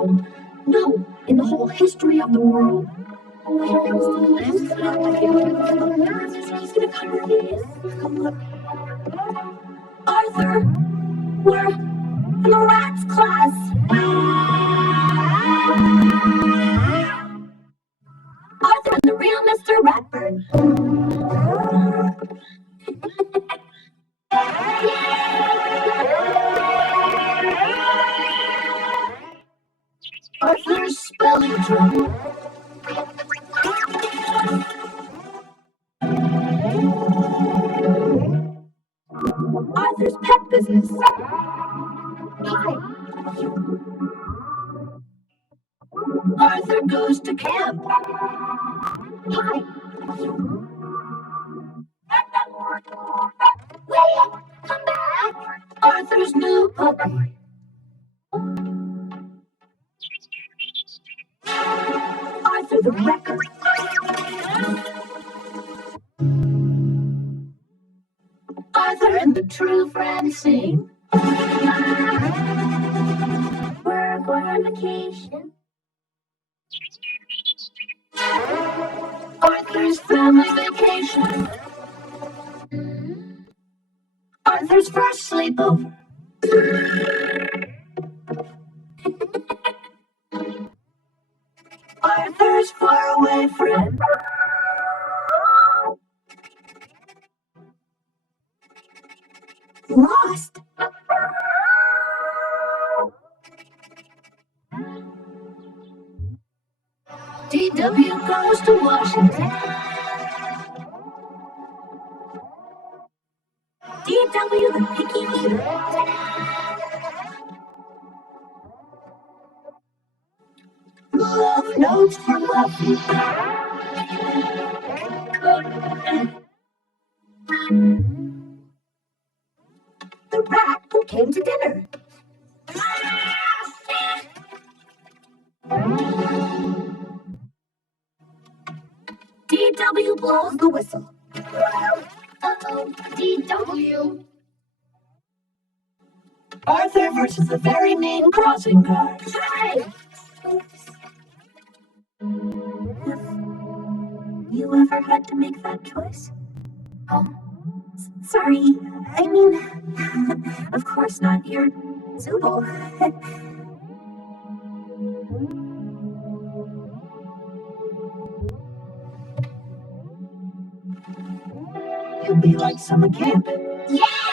world. No, in the whole history of the world. He's gonna come here. Arthur, we're in the rats class. Arthur and the real Mr. Ratburn. Arthur's spelling trouble. Arthur's pet business. Hi. Arthur goes to camp. Hi. Wait, come back. Arthur's new puppy. Arthur the Wrecker. Arthur and the true friends sing. We're going on vacation. Arthur's family vacation. Arthur's first sleepover. Arthur's faraway friend. Lost. DW goes to Washington. DW the picky eater. Love notes from Buffy. The rat who came to dinner. DW blows the whistle. Uh-oh, DW. Arthur versus the very mean crossing guard. Hey! Have you ever had to make that choice? Oh, sorry. I mean, of course not. You're Zooble. You'll be like summer camp. Yeah!